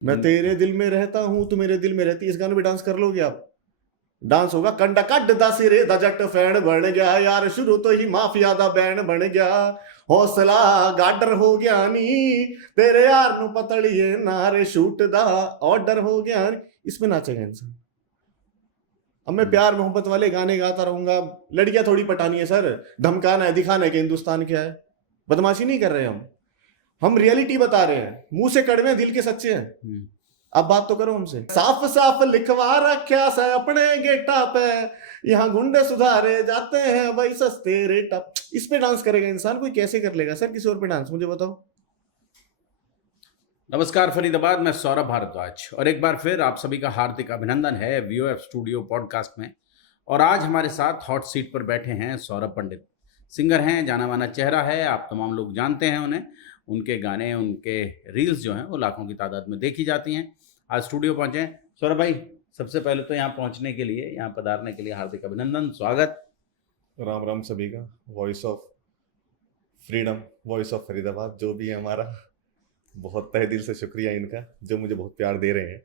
मैं तेरे दिल में रहता हूँ, तू मेरे दिल में रहती। इस गाने में डांस कर लोगे आप? डांस होगा। कंडा कड दा सिरे दा जट फैन बन गया यार, शुरू तो ही माफिया दा बैन बन गया। हौसला गाडर हो गया नी, तेरे यार नु पतड़िए नारे शूट दा ऑर्डर हो गया नी। इसमें नाचेगा इंसान। अब मैं प्यार मोहब्बत वाले गाने गाता रहूंगा। लड़कियां थोड़ी पटानी है सर, धमकाना है, दिखाना है कि हिंदुस्तान क्या है। बदमाशी नहीं कर रहे हम रियलिटी बता रहे हैं। मुंह से कड़वे, दिल के सच्चे हैं। अब बात तो करो हमसे। साफ साफ लिखवा रखा से अपने गेटा पे, यहाँ गुंडे सुधारे जाते हैं भाई सस्ते रेट। इस पे डांस करेगा इंसान? कोई कैसे कर लेगा सर किसी और पे डांस? मुझे बताओ। नमस्कार फरीदाबाद, मैं सौरभ भारद्वाज और एक बार फिर आप सभी का हार्दिक अभिनंदन है वीओएफ स्टूडियो पॉडकास्ट में। और आज हमारे साथ हॉट सीट पर बैठे हैं सौरभ पंडित। सिंगर हैं, जाना माना चेहरा है, आप तमाम लोग जानते हैं उन्हें। उनके गाने, उनके रील्स जो हैं वो लाखों की तादाद में देखी जाती हैं। आज स्टूडियो पहुंचे हैं सौरभ भाई। सबसे पहले तो यहाँ पहुंचने के लिए, यहाँ पधारने के लिए हार्दिक अभिनंदन, स्वागत। राम राम सभी का। Voice of freedom, voice of Faridabad जो भी है हमारा, बहुत तहे दिल से शुक्रिया इनका जो मुझे बहुत प्यार दे रहे हैं।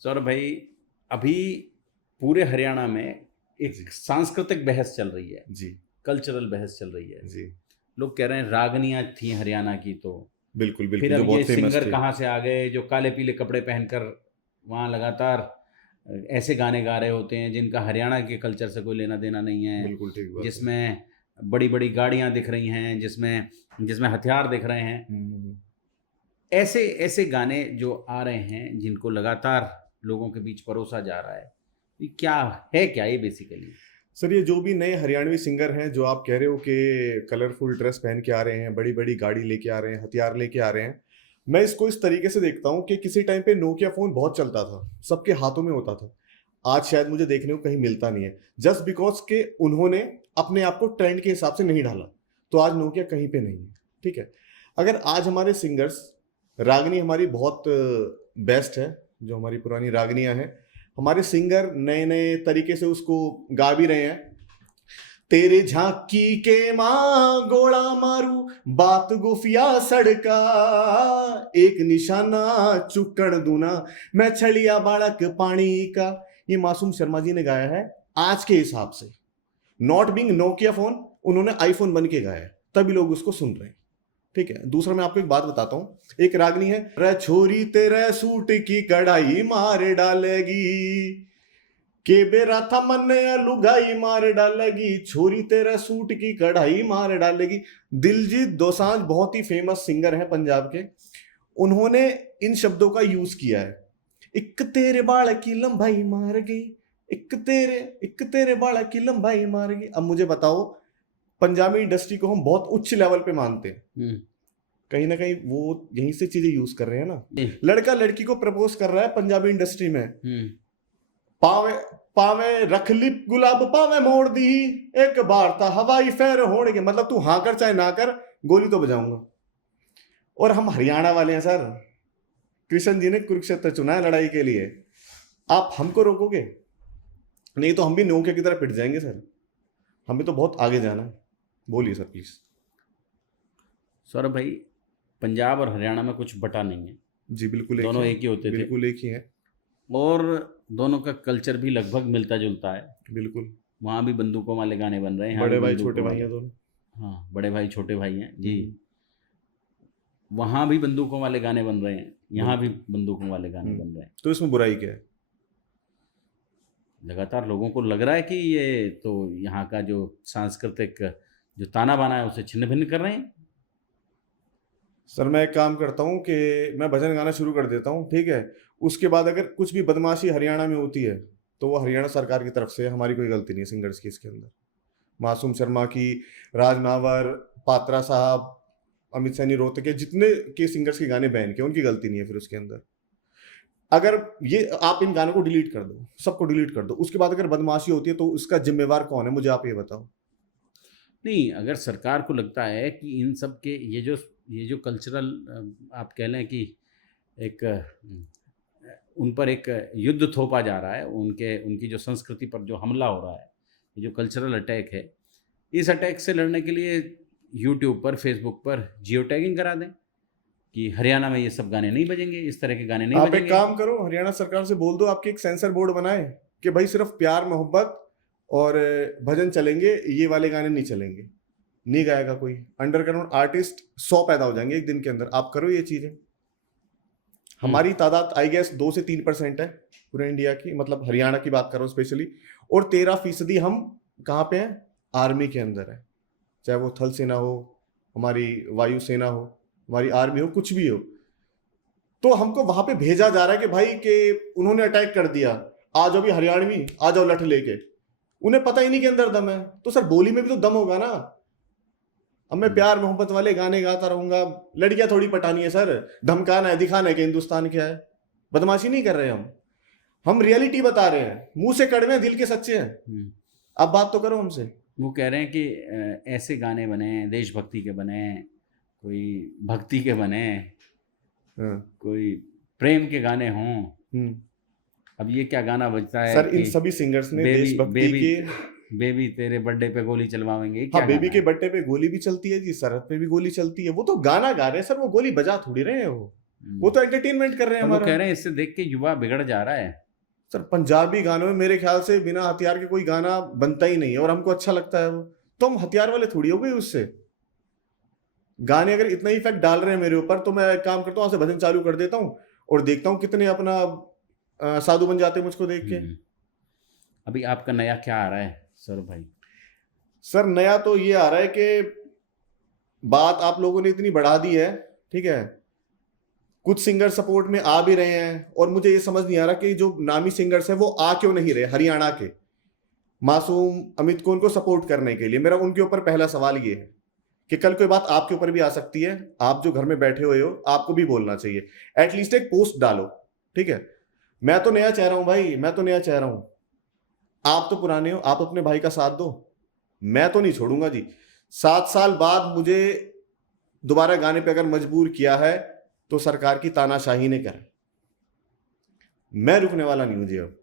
सौरभ भाई, अभी पूरे हरियाणा में एक सांस्कृतिक बहस चल रही है जी, कल्चरल बहस चल रही है जी लोग कह रहे हैं रागनियां थी हरियाणा की, तो बिल्कुल फिर बिल्कुल, जो अब ये बहुत फेमस सिंगर थे। कहाँ से आ गए जो काले पीले कपड़े पहनकर वहाँ लगातार ऐसे गाने गा रहे होते हैं जिनका हरियाणा के कल्चर से कोई लेना देना नहीं है, बिल्कुल ठीक बात है। जिसमें बड़ी बड़ी गाड़ियाँ दिख रही हैं, जिसमें जिसमें हथियार दिख रहे हैं। ऐसे ऐसे गाने जो आ रहे हैं जिनको लगातार लोगों के बीच परोसा जा रहा है, ये क्या है? क्या ये बेसिकली? सर ये जो भी नए हरियाणवी सिंगर हैं जो आप कह रहे हो कि कलरफुल ड्रेस पहन के आ रहे हैं, बड़ी बड़ी गाड़ी लेके आ रहे हैं, हथियार लेके आ रहे हैं, मैं इसको इस तरीके से देखता हूँ कि किसी टाइम पे नोकिया फोन बहुत चलता था, सबके हाथों में होता था। आज शायद मुझे देखने को कहीं मिलता नहीं है, जस्ट बिकॉज के उन्होंने अपने आप को ट्रेंड के हिसाब से नहीं ढाला, तो आज नोकिया कहीं पे नहीं है। ठीक है। अगर आज हमारे सिंगर्स, रागनी हमारी बहुत बेस्ट है, जो हमारी पुरानी रागनियां हैं, हमारे सिंगर नए नए तरीके से उसको गा भी रहे हैं। तेरे झांकी के मां गोला मारू, बात गुफिया सड़का, एक निशाना चुकड़ दूना, मैं छलिया बालक पानी का। ये मासूम शर्मा जी ने गाया है आज के हिसाब से। नॉट बीइंग नोकिया फोन, उन्होंने आईफोन बन के गाया है, तभी लोग उसको सुन रहे हैं। ठीक है। दूसरा मैं आपको एक बात बताता हूं। एक रागनी है, रे छोरी तेरे सूट की कढ़ाई मार डालेगी, के बेरा था मन लुगाई मार डालेगी, छोरी तेरे सूट की कढ़ाई मार डालेगी। दिलजीत दोसांझ बहुत ही फेमस सिंगर है पंजाब के, उन्होंने इन शब्दों का यूज किया है। एक तेरे बाल की लंबाई मार गई, एक तेरे बाल की लंबाई मार गई। अब मुझे बताओ, पंजाबी इंडस्ट्री को हम बहुत उच्च लेवल पे मानते हैं, कहीं ना कहीं वो यहीं से चीजें यूज कर रहे हैं ना। लड़का लड़की को प्रपोज कर रहा है पंजाबी इंडस्ट्री में, पावे पावे रख लिप गुलाब पावे मोड़ दी, एक बार था हवाई फेर होने के, मतलब तू हाँ कर चाहे ना कर, गोली तो बजाऊंगा। और हम हरियाणा वाले हैं सर, कृष्ण जी ने कुरुक्षेत्र चुना है लड़ाई के लिए, आप हमको रोकोगे? नहीं तो हम भी नौके की तरह पिट जाएंगे सर, हमें तो बहुत आगे जाना है। बोलिए सर प्लीज। सौरभ भाई, पंजाब और हरियाणा में कुछ बटा नहीं है। जी बिल्कुल, दोनों एक ही होते थे, बिल्कुल एक ही है, और दोनों का कल्चर भी लगभग मिलता जुलता है। बिल्कुल। वहाँ भी बंदूकों वाले गाने बन रहे हैं, बड़े भाई छोटे भाई हैं दोनों। हाँ, बड़े भाई छोटे भाई हैं जी। वहाँ भी बंदूकों वाले गाने बन रहे हैं, यहाँ भी बंदूकों वाले गाने बन रहे हैं। तो इसमें बुराई क्या है? लगातार लोगों को लग रहा है कि ये तो यहाँ का जो सांस्कृतिक जो ताना बाना है उसे छिन्न भिन्न कर रहे हैं। सर मैं एक काम करता हूँ कि मैं भजन गाना शुरू कर देता हूँ, ठीक है। उसके बाद अगर कुछ भी बदमाशी हरियाणा में होती है तो वो हरियाणा सरकार की तरफ से, हमारी कोई गलती नहीं है सिंगर्स की इसके अंदर। मासूम शर्मा की, राज नावर, पात्रा साहब, अमित सैनी रोहतक, जितने के सिंगर्स के गाने बैन के, उनकी गलती नहीं है फिर उसके अंदर। अगर ये आप इन गानों को डिलीट कर दो, सबको डिलीट कर दो, उसके बाद अगर बदमाशी होती है तो उसका जिम्मेवार कौन है? मुझे आप ये बताओ। नहीं, अगर सरकार को लगता है कि इन सब के ये जो कल्चरल, आप कह लें कि एक उन पर एक युद्ध थोपा जा रहा है, उनकी जो संस्कृति पर जो हमला हो रहा है, ये जो कल्चरल अटैक है, इस अटैक से लड़ने के लिए यूट्यूब पर, फेसबुक पर जियो टैगिंग करा दें कि हरियाणा में ये सब गाने नहीं बजेंगे, इस तरह के गाने नहीं आप एक बजेंगे? काम करो, हरियाणा सरकार से बोल दो आपकी एक सेंसर बोर्ड बनाए कि भाई सिर्फ प्यार मोहब्बत और भजन चलेंगे, ये वाले गाने नहीं चलेंगे। नहीं गाएगा कोई। अंडरग्राउंड आर्टिस्ट 100 पैदा हो जाएंगे एक दिन के अंदर। आप करो ये चीजें। हमारी तादाद आई गेस 2 से 3% है पूरे इंडिया की, मतलब हरियाणा की बात कर रहा हूँ स्पेशली। और 13% हम कहाँ पे हैं? आर्मी के अंदर है। चाहे वो थल सेना हो, हमारी वायु सेना हो, हमारी आर्मी हो, कुछ भी हो। तो हमको वहां पे भेजा जा रहा है कि भाई के उन्होंने अटैक कर दिया, आ जाओ भी हरियाणवी, आ जाओ लठ लेके। उन्हें पता ही नहीं कि अंदर दम है। तो सर बोली में भी तो दम होगा ना। अब मैं प्यार मोहब्बत वाले गाने गाता रहूंगा, लड़कियां थोड़ी पटानी है सर। धमकाना है, दिखाना है कि हिंदुस्तान क्या है। बदमाशी नहीं कर रहे हम रियलिटी बता रहे हैं। मुंह से कड़वे हैं, दिल के सच्चे हैं। अब बात तो करो हमसे। वो कह रहे हैं कि ऐसे गाने बने, देशभक्ति के बने, कोई भक्ति के बने, कोई प्रेम के गाने हों। अब ये क्या गाना बजता है सर कि इन सभी सिंगर्स ने बेबी देशभक्ति बेबी के बेबी तेरे बर्थडे पे गोली चलवाएंगे, हाँ क्या बेबी गाना के है? बर्थडे पे गोली भी चलती है जी, सरहद पे भी गोली चलती है। वो तो गाना गा रहे हैं सर, वो गोली बजा थोड़ी रहे हैं। वो तो एंटरटेनमेंट कर रहे हैं पर वो हमारा। कह रहे हैं इससे देख के युवा बिगड़ जा रहा है। सर पंजाबी गानों में मेरे ख्याल से बिना हथियार के कोई गाना बनता ही नहीं है, और हमको अच्छा लगता है वो। तो हम हथियार वाले थोड़ी हो गए उससे। गाने अगर इतना ही इफेक्ट डाल रहे हैं मेरे ऊपर, तो मैं एक काम करता हूँ, भजन चालू कर देता हूँ और देखता हूँ कितने अपना साधु बन जाते हैं मुझको देख के। अभी आपका नया क्या आ रहा है सौरभ भाई? सर नया तो ये आ रहा है कि बात आप लोगों ने इतनी बढ़ा दी है, ठीक है, कुछ सिंगर सपोर्ट में आ भी रहे हैं, और मुझे ये समझ नहीं आ रहा कि जो नामी सिंगर्स हैं वो आ क्यों नहीं रहे हरियाणा के मासूम अमित को उनको सपोर्ट करने के लिए। मेरा उनके ऊपर पहला सवाल ये है कि कल कोई बात आपके ऊपर भी आ सकती है। आप जो घर में बैठे हुए हो, आपको भी बोलना चाहिए। एटलीस्ट एक पोस्ट डालो, ठीक है। मैं तो नया चेहरा हूं भाई, मैं तो नया चेहरा हूं। आप तो पुराने हो, आप अपने भाई का साथ दो। मैं तो नहीं छोड़ूंगा जी। 7 साल बाद मुझे दोबारा गाने पे अगर मजबूर किया है तो सरकार की तानाशाही ने करा। मैं रुकने वाला नहीं हूं जी अब।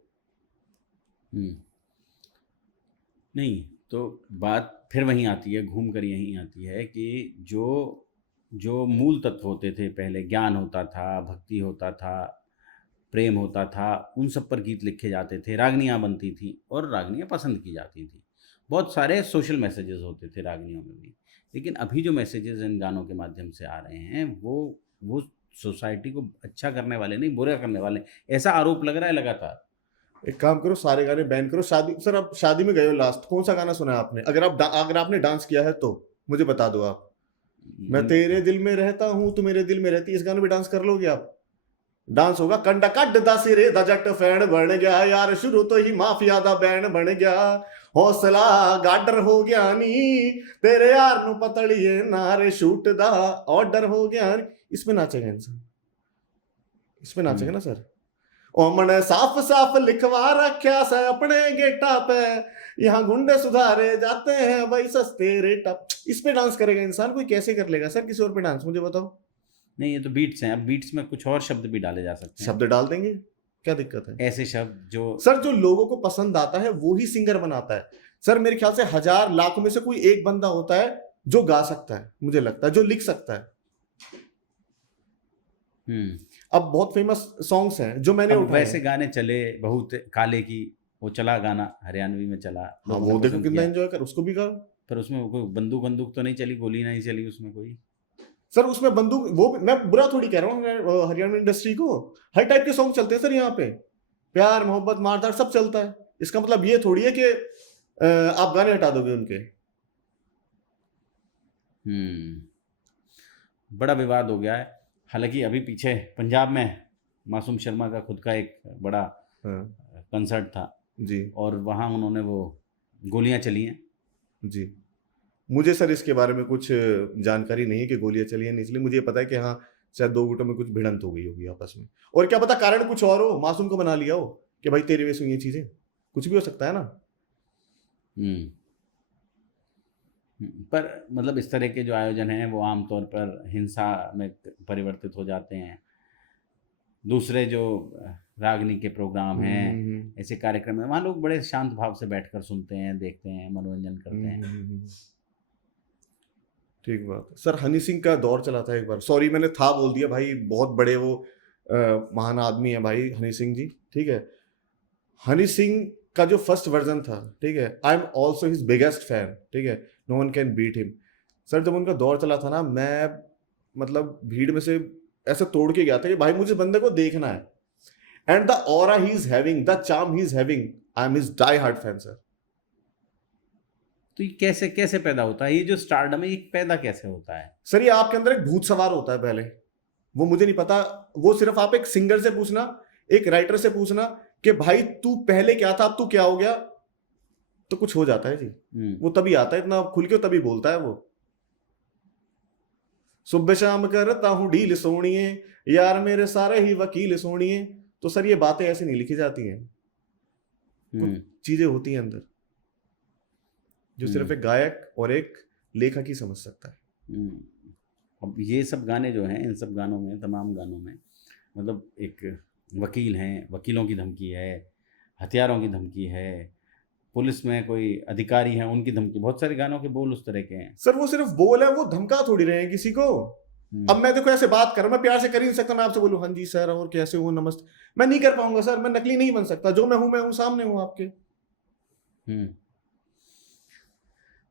नहीं तो बात फिर वहीं आती है, घूम कर यहीं आती है कि जो जो मूल तत्व होते थे पहले, ज्ञान होता था, भक्ति होता था, प्रेम होता था, उन सब पर गीत लिखे जाते थे, रागनियाँ बनती थी और रागनियाँ पसंद की जाती थी। बहुत सारे सोशल मैसेजेस होते थे रागनियों में भी। लेकिन अभी जो मैसेजेस इन गानों के माध्यम से आ रहे हैं वो सोसाइटी को अच्छा करने वाले नहीं, बुरा करने वाले, ऐसा आरोप लग रहा है लगातार। एक काम करो, सारे गाने बैन करो। शादी सर, अब शादी में गए हो, लास्ट कौन सा गाना सुना है आपने? अगर आपने डांस किया है तो मुझे बता दो आप। मैं तेरे दिल में रहता हूं, तू मेरे दिल में रहती, इस गाने में डांस कर लोगे आप? डांस होगा कंडा कड दा सिरे दा जट फैन बन गया यार, शुरू तो ही माफिया दा बैंड बन गया, हौसला गाडर हो गया नी, तेरे यार नु पतड़िए नारे शूट दा ऑर्डर हो गया। इसमें नाचेगा इंसान, इसमें नाचेगा ना सर। ओ मन साफ साफ लिखवा रखा से अपने गेटा पे, यहाँ गुंडे सुधारे जाते हैं भाई सस्ते रेटा। इस पे डांस करेगा इंसान? कोई कैसे कर लेगा सर किसी और पे डांस? मुझे बताओ। नहीं, ये तो बीट्स हैं, अब बीट्स में कुछ और शब्द भी डाले जा सकते हैं। शब्द डाल देंगे, क्या दिक्कत है? ऐसे शब्द जो सर जो लोगों को पसंद आता है वो ही सिंगर बनाता है। सर मेरे ख्याल से 1000 लाख में से कोई एक बंदा होता है जो गा सकता है, मुझे लगता है, जो लिख सकता है। अब बहुत फेमस सॉन्ग्स हैं जो मैंने अब उठाए वैसे गाने चले, बहुत काले की वो चला गाना, हरियाणवी में चला, हाँ, लोगों ने वो देखो पसंद कितना किया। एंजॉय कर, उसको भी गा। पर उसमें कोई बंदूक तो नहीं चली, गोली नहीं चली उसमें कोई। सर उसमें बंदूक, वो मैं बुरा थोड़ी कह रहा हूँ हरियाणा इंडस्ट्री को। हर टाइप के सॉन्ग चलते हैं सर यहाँ पे, प्यार मोहब्बत मारधाड़ सब चलता है। इसका मतलब ये थोड़ी है कि आप गाने हटा दोगे उनके। बड़ा विवाद हो गया है। हालांकि अभी पीछे पंजाब में मासूम शर्मा का खुद का एक बड़ा कंसर्ट था जी, और वहाँ उन्होंने वो गोलियां चली हैं जी। मुझे सर इसके बारे में कुछ जानकारी नहीं है कि गोलियां चली हैं नहीं चली। मुझे पता है कि हाँ शायद 2 गुटों में कुछ भिड़ंत हो गई होगी आपस में, और क्या पता कारण कुछ और हो, मासूम को बना लिया हो कि भाई तेरे वजह से ये चीजें, कुछ भी हो सकता है ना। पर मतलब इस तरह के जो आयोजन हैं वो आमतौर पर हिंसा में परिवर्तित हो जाते हैं। दूसरे जो रागनी के प्रोग्राम हैं, ऐसे कार्यक्रम हैं, वहाँ लोग बड़े शांत भाव से बैठकर सुनते हैं, देखते हैं, मनोरंजन करते हैं। ठीक बात है सर। हनी सिंह का दौर चला था एक बार, सॉरी मैंने था बोल दिया भाई, बहुत बड़े वो महान आदमी है भाई हनी सिंह जी, ठीक है। हनी सिंह का जो फर्स्ट वर्जन था, ठीक है, I am also his biggest fan, ठीक है, no one can beat him. Sir जब उनका दौर चला था ना, मैं मतलब भीड़ में से ऐसे तोड़ के गया था कि भाई मुझे बंदे को देखना है, and the aura he is having, the charm he is having, I am his die hard fan sir. तो ये कैसे कैसे पैदा होता है, ये जो स्टारडम है ये पैदा कैसे होता है? सर ये आपके अंदर एक भूत सवार होता है पहले, वो मुझे नहीं पता, वो सिर्फ आप एक सिंगर से पूछना, एक राइटर से पूछना कि भाई तू पहले क्या था अब तू क्या हो गया, तो कुछ हो जाता है जी। वो तभी आता है, इतना खुल के तभी बोलता है वो। सुबह शाम करता हूं डील सोनिए, यार मेरे सारे ही वकील सोनिए। तो सर ये बातें ऐसे नहीं लिखी जाती हैं, कुछ चीजें होती हैं अंदर जो सिर्फ एक गायक और एक लेखक ही समझ सकता है। अब ये सब गाने जो हैं, इन सब गानों में, तमाम गानों में मतलब एक वकील हैं, वकीलों की धमकी है, हथियारों की धमकी है, पुलिस में कोई अधिकारी हैं उनकी धमकी, बहुत सारे गानों के बोल उस तरह के हैं। सर वो सिर्फ बोल है, वो धमका थोड़ी रहे हैं किसी को। अब मैं देखो ऐसे बात कर रहा हूं, मैं प्यार से कर ही नहीं सकता, मैं आपसे बोलूं हाँ जी सर और कैसे हो नमस्ते, मैं नहीं कर पाऊंगा सर, मैं नकली नहीं बन सकता, जो मैं हूं सामने हूं आपके।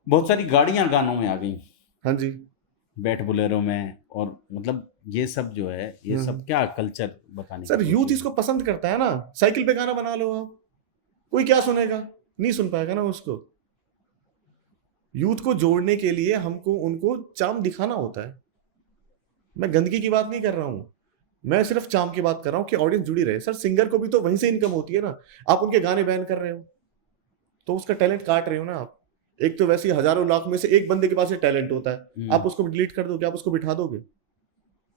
बहुत सारी गाड़ियां गानों में आ गई, हाँ जी, बैठ बोलेरो में, और मतलब ये सब जो है, ये सब क्या कल्चर बताने सर यूथ इसको पसंद करता है ना। साइकिल पे गाना बना लो आप, कोई क्या सुनेगा, नहीं सुन पाएगा ना उसको। यूथ को जोड़ने के लिए हमको उनको चाम दिखाना होता है। मैं गंदगी की बात नहीं कर रहा हूं, मैं सिर्फ चाम की बात कर रहा हूं कि ऑडियंस जुड़ी रहे। सर सिंगर को भी तो वहीं से इनकम होती है ना, आप उनके गाने बैन कर रहे हो तो उसका टैलेंट काट रहे हो ना आप। एक तो वैसे हजारों लाख में से एक बंदे के पास टैलेंट होता है, आप उसको डिलीट कर दोगे, आप उसको बिठा दोगे,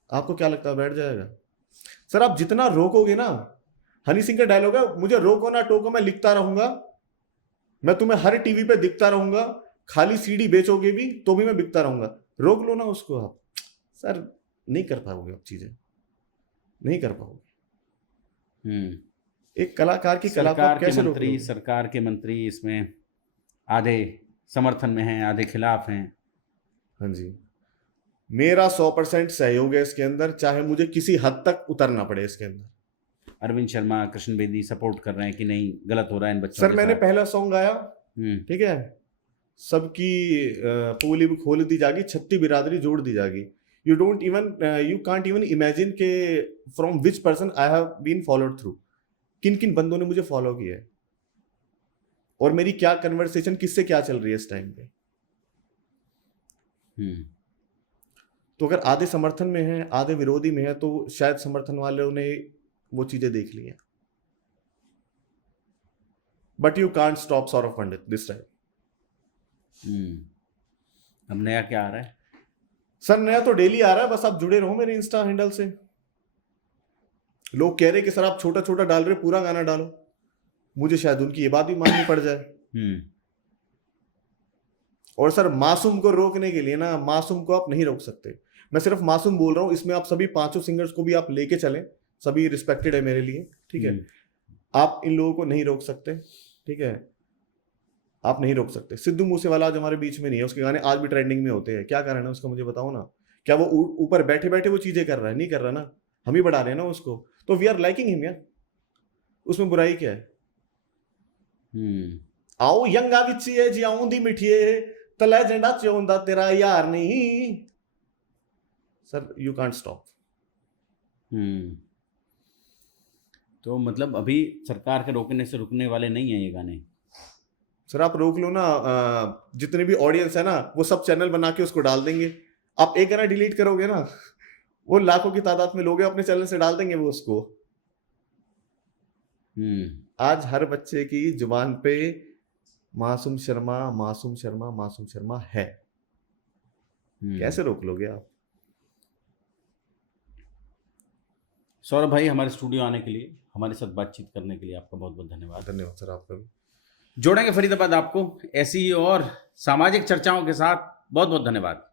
आपको क्या लगता है बैठ जाएगा? सर आप जितना रोकोगे ना, हनी सिंह का डायलॉग है, मुझे रोको ना टोको मैं लिखता रहूंगा, मैं तुम्हें हर टीवी पे दिखता रहूंगा, खाली सीडी बेचोगे भी तो भी मैं बिकता रहूंगा। रोक लो ना उसको आप। सर नहीं कर पाओगे आप, चीजें नहीं कर पाओगे। एक कलाकार की कला को आप कैसे रोकोगे? सरकार के मंत्री इसमें आधे समर्थन में हैं, आधे खिलाफ हैं। हाँ जी, मेरा 100% सहयोग है इसके अंदर, चाहे मुझे किसी हद तक उतरना पड़े इसके अंदर। अरविंद शर्मा, कृष्ण बेदी सपोर्ट कर रहे हैं कि नहीं गलत हो रहा है इन बच्चों सर मैंने पहला सॉन्ग गाया, ठीक है, सबकी पोली खोल दी जागी, छत्ती बिरादरी जोड़ दी जागी। यू कांट इवन इमेजिन के from which person I have been followed through, किन किन बंदों ने मुझे फॉलो किया है और मेरी क्या कन्वर्सेशन किससे क्या चल रही है इस टाइम पे। तो अगर आधे समर्थन में है आधे विरोधी में है तो शायद समर्थन वालों ने वो चीजें देख ली हैं। But you can't stop Saurabh Pandit this time. अब नया क्या आ रहा है? सर नया तो डेली आ रहा है, बस आप जुड़े रहो मेरे इंस्टा हैंडल से। लोग कह रहे कि सर आप छोटा छोटा डाल रहे, पूरा गाना डालो। मुझे शायद उनकी ये बात भी माननी पड़ जाए। और सर मासूम को रोकने के लिए ना, मासूम को आप नहीं रोक सकते। मैं सिर्फ मासूम बोल रहा हूं, इसमें आप सभी पांचों सिंगर्स को भी आप लेके चलें, सभी रिस्पेक्टेड है मेरे लिए, ठीक है। आप इन लोगों को नहीं रोक सकते, ठीक है, आप नहीं रोक सकते। सिद्धू मूसेवाला आज हमारे बीच में नहीं है, उसके गाने आज भी ट्रेंडिंग में होते हैं, क्या कारण है उसका मुझे बताओ ना। क्या वो ऊपर बैठे बैठे वो चीजें कर रहा है? नहीं कर रहा ना, हम ही बढ़ा रहे हैं ना उसको। तो वी आर लाइकिंग हिम यार, उसमें बुराई क्या है? आओ यंगा विचिए जी आऊंदी मिठिए तले झंडा चौंदा तेरा यार नहीं। Sir you can't stop. तो मतलब अभी सरकार के रोकने से रुकने वाले नहीं है ये गाने। सर आप रोक लो ना, जितने भी ऑडियंस है ना वो सब चैनल बना के उसको डाल देंगे। आप एक गाना डिलीट करोगे ना, वो लाखों की तादाद में लोग अपने चैनल से डाल देंगे वो उसको। आज हर बच्चे की जुबान पे मासूम शर्मा मासूम शर्मा मासूम शर्मा है। कैसे रोक लोगे आप? सौरभ भाई हमारे स्टूडियो आने के लिए, हमारे साथ बातचीत करने के लिए आपका बहुत बहुत धन्यवाद। धन्यवाद सर आपका भी। जोड़ेंगे फरीदाबाद आपको ऐसी ही और सामाजिक चर्चाओं के साथ। बहुत बहुत धन्यवाद।